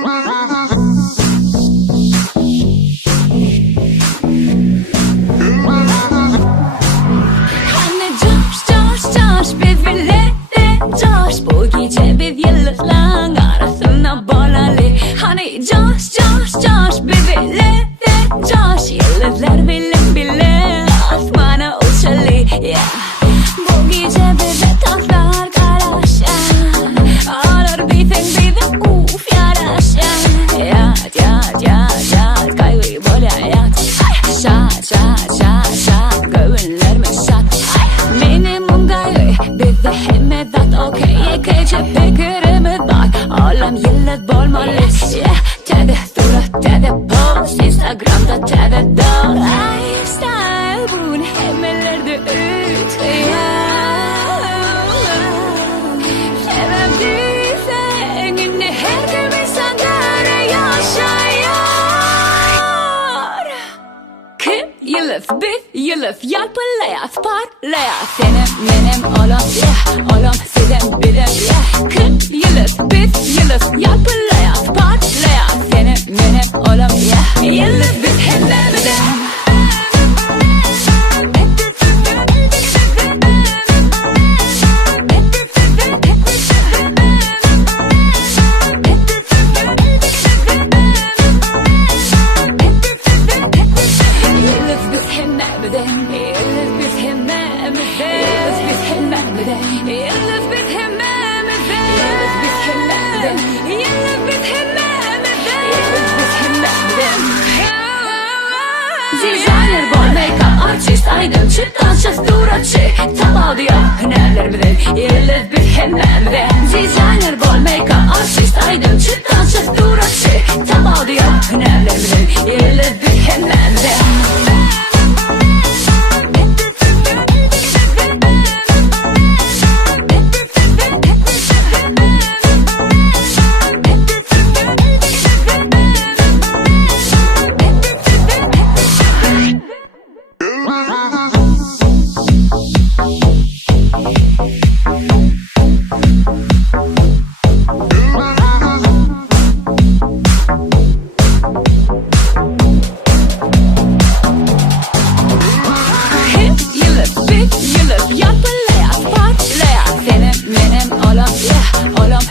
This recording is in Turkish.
Hani coş coş coş birlikte coş, bu gece bir yıldızların arasına bağlandı. Hani coş coş coş birlikte coş, yıldızlar bile bile asmana uçalı, yeah. Bu gece bize taşlar karışan, ağlar bizim uf yaraşan. Yat yat yat yat kaygıyı böyle yat. Şat şat şat şat gönüllerime şat. Minimum kaygı bize himmet okey. Gece fikirimiz var, alem yıldız bolmalı, yeah. Tede surat tede post, Instagram'da tede dol. Lifestyle bunun hemellerde üt, sevemdiysen yine her gün insanlara yaşıyor. Kim yıldız biz yıldız yalpılayas parlayas. Senin benim oğlum, yeah. Oğlum sizin bizim, yeah. Kim yıldız biz yıldız yalpılayas parlayas. Senin benim oğlum, yeah. Yıldız biz hemimizden. Designer, boy, makeup artist, aydın çıktan şasturatçı. Tabağı diyor hünerlerimizin, yıldız biz hemimizden. Designer, boy, makeup artist, aydın çıktan şasturatçı. Tabağı diyor hünerlerimizin, yıldız biz hemimizden. Yıldız yıldız yapılayas parlayas. Senin benim oğlum, yeah. Oğlum